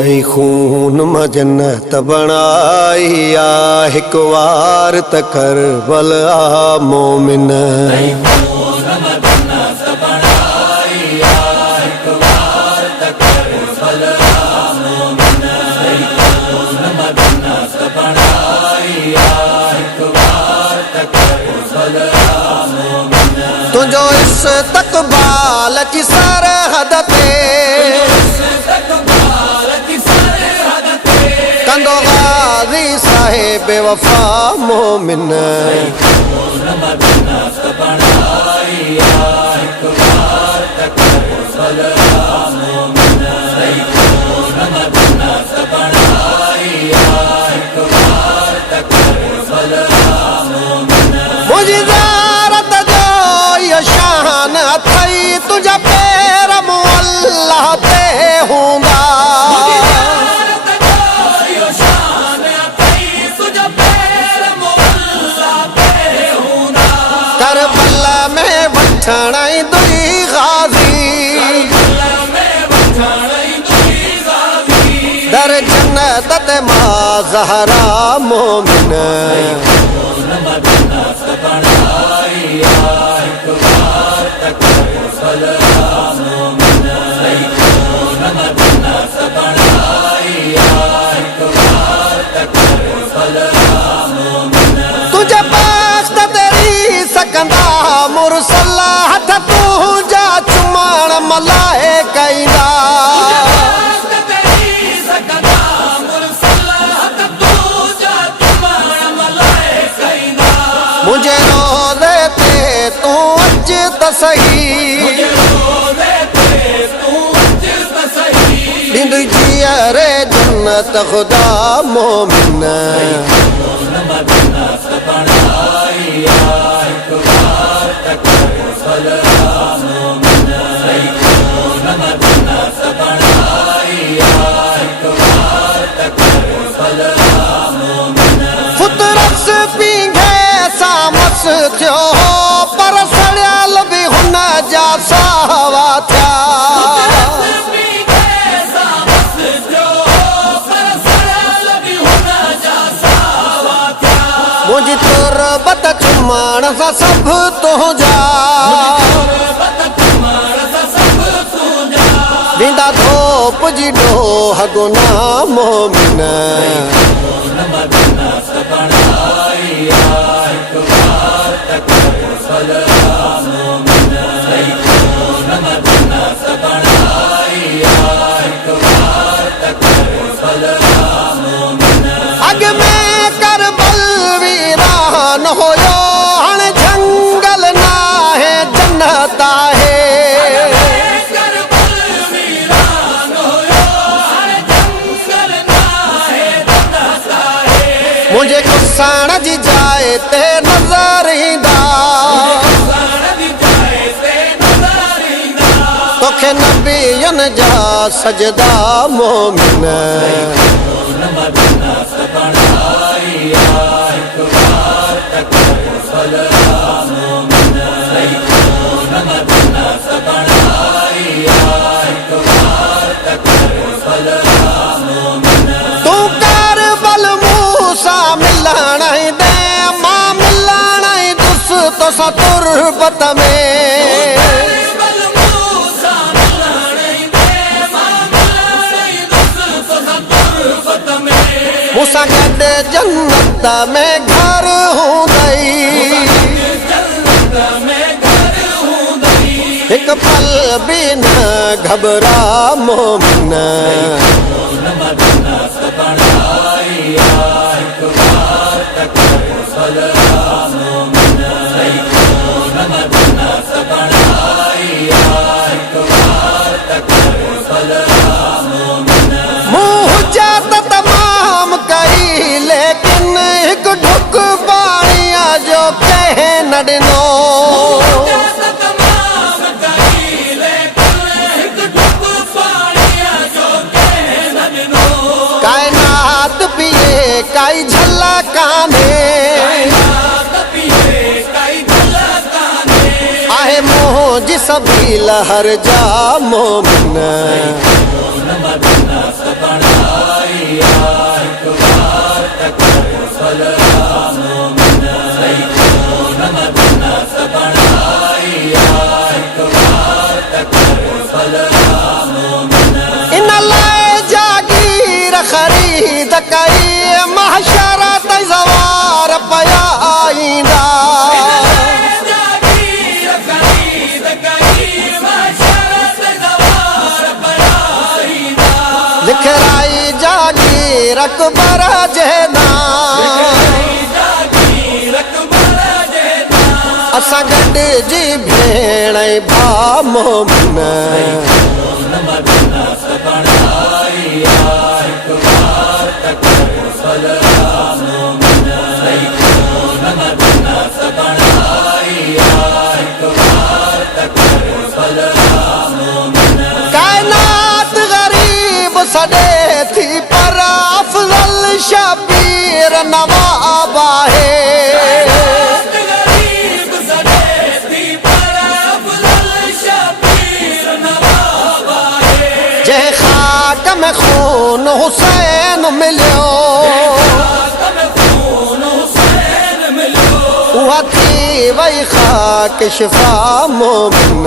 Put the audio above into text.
ॾई खून मां जन्नत बणाई आ, हिक वार त कर बल आ मोमिन। तुझो इस्तक़बाल की सरहद ते कंदो गाज़ी साहिब वफ़ा मोमिन। शान अथई तुझा पैर मुअल्ला ते हूंदा, करबला में वठण दुई गाज़ी, दर जन्नत ते मां ज़हरा मोमिन। तुझे बख्त तेरी सकंदा मुरसला हथ तुझा चुमाण मलाए कईंदा, मुझे रोज़े ते तू अच त सही, ॾिंद जीअरे जन्नत ख़ुदा मोमिन। फितरत पींघे सामस थियो पर सड़ियल बि हुन जा सावा थिया, मुझी तुरबत चुमाण सां सभु तुंहिंजा ॾींदा धोप जी ॾोह गुनाह मोमिन। अग में करबल वीरान होयो, हाणे जंगल नाहे जन्नत आहे, मुझे गुसाण जी जाइ ते नज़र ईंदा, तोखे नबियन जा सजदा मोमिन। तू करबल मूसा मिलण दे, मां मिलण दुस तोसां तुरबत में, मूसा गॾु जन्नत में घर हूंदई, हिक पल बि न घबरा मोमिन। मुहजत तमाम कई लेकिन हिक ढुक पाणीअ जो कंहिं न ॾिनो, कायनात पिए काई झला कान्हे, आहे मुंहिंजी सबील हर जा मोमिन। शहीद कई महशर ते ज़वार पया आईंदा लिखराई जागीर अकबर जे असां गॾिजी भेण भा मोमिन कायनात गरीब सॾे थी पर अफज़ल शबीर नवाब आहे जे खाक में खून हुसैन मिलियो उहा थी वई खाक शिफा मोमिन